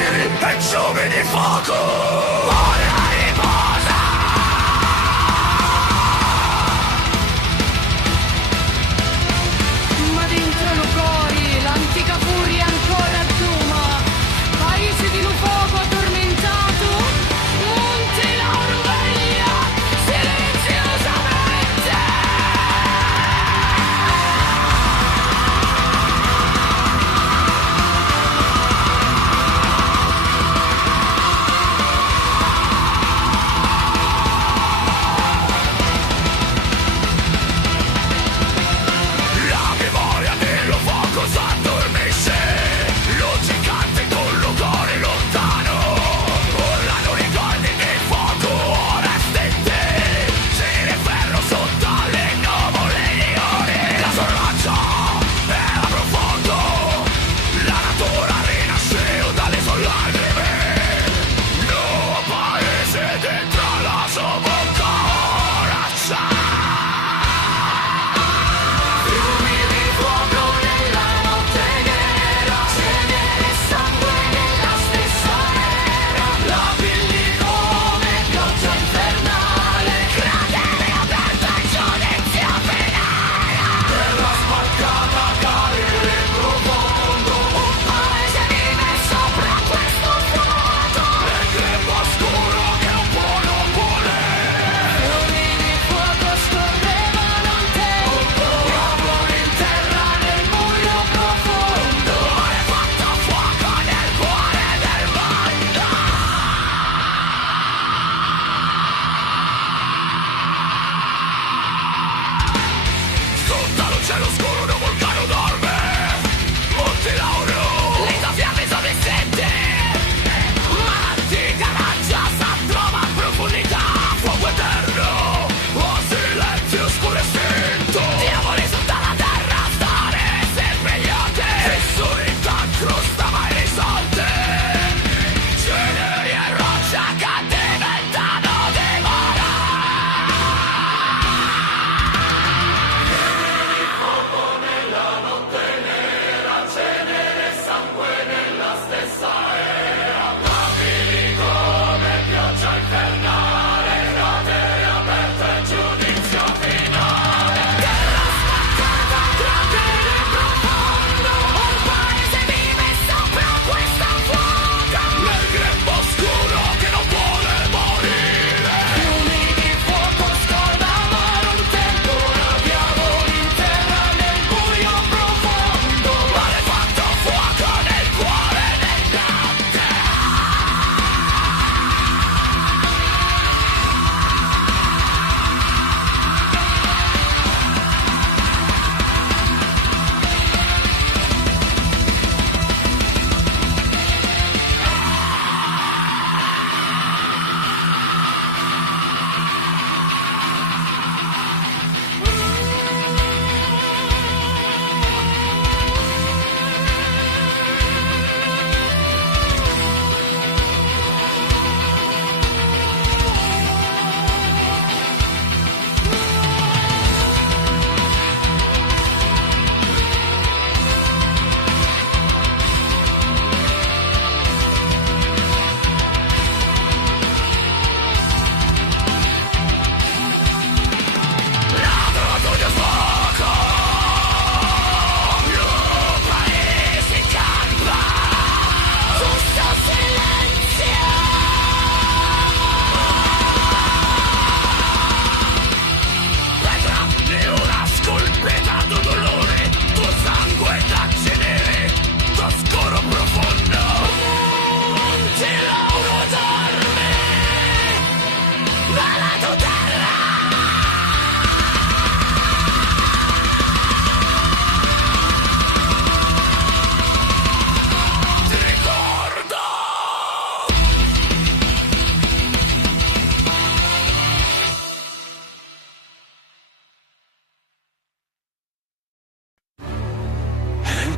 ceneri e ciumi di fuoco. Ora riposa. Ma dentro Lugori l'antica furia ancora zuma. Paese di Lufogo addormentato, Monte Lauro veglia silenziosamente. La memoria dello fuoco s'addormisce, luccicante con Lugori lontano. Urlano ricordi che il fuoco ora stette, cenere e ferro sotto le nuvole lione. La sua rancia era profondo, la natura rinasceu dalle sue lacrime. Nuovo paese dentro la sua bocca ora c'ha. Fiumi di fuoco nella notte nera, cenere e sangue nella stessa era. Labili come pioggia infernale, cratere aperto e giudizio finale. Terra spaccata, cadere profondo, un paese vive sopra questo fuoco. Nel grembo oscuro che un po' non vuole. Fiumi di fuoco scorrevano in tempo, Uomo in terra nel buio profondo, è fatto fuoco nel cuore del mondo. Sotto lo cielo scuro un vulcano dorme, Monte Lauro, le tue fiamme sono estinte, ma l'antica lancia sa trova profondità, fuoco eterno, o silenzio oscuro e spento. Diavoli sotto la terra, stare svegliate, e solita crosta mai risolte, ceneri e roccia che diventano dimora. Un paese vive sopra questo fuoco, nel grembo oscuro che non vuole morire. fiumi di fuoco scorrevano un tempo, diavoli in terra nel buio profondo. Malefatto fuoco nel cuore del Dante. Laboratorio fuoco, lo paese campa, Giusto silenzio. pietra di una scolpita di dolore, tuo sangue da cenere, tuo scuro profondo. Monte Lauro dorme, dalla tua terra. Ti ricordo.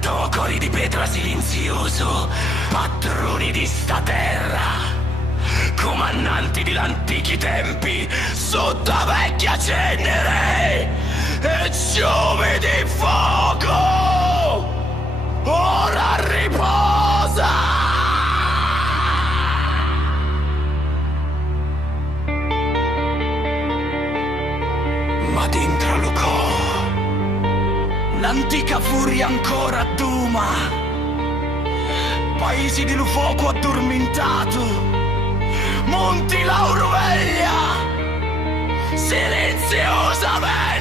Tocori di pietra silenzioso, patroni di sta terra, comandanti di antichi tempi, sotto vecchia cenere e ciumi di fuoco. Ora riposa. ancora Duma, paesi di fuoco addormentato, monti Lauroveglia, silenziosamente.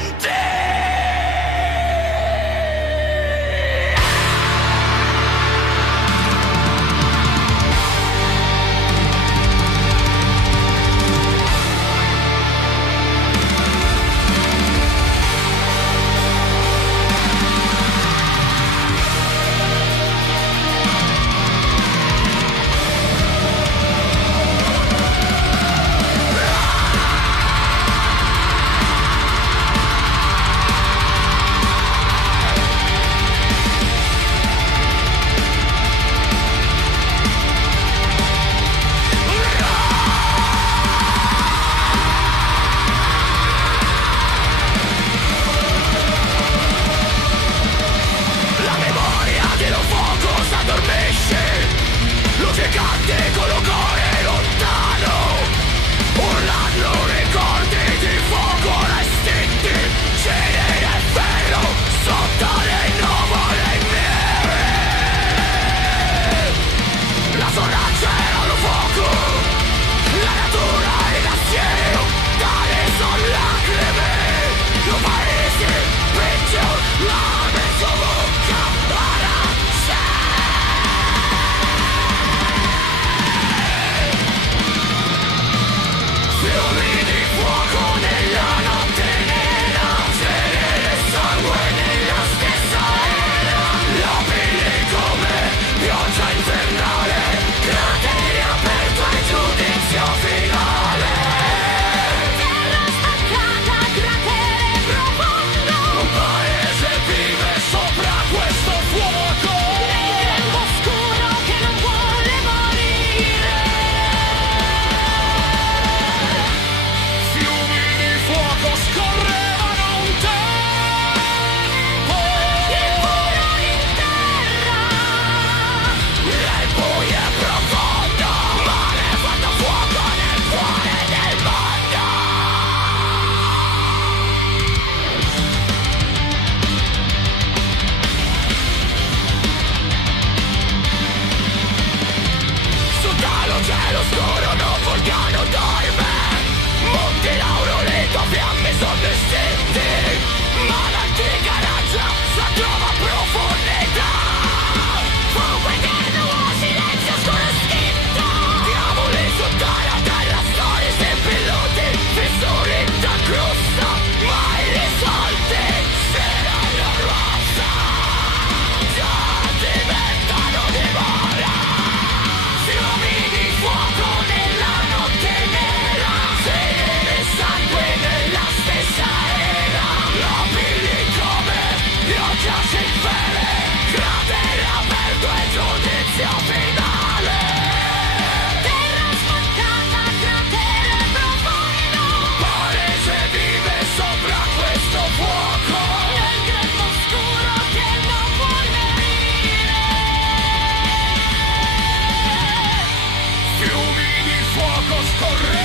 Corre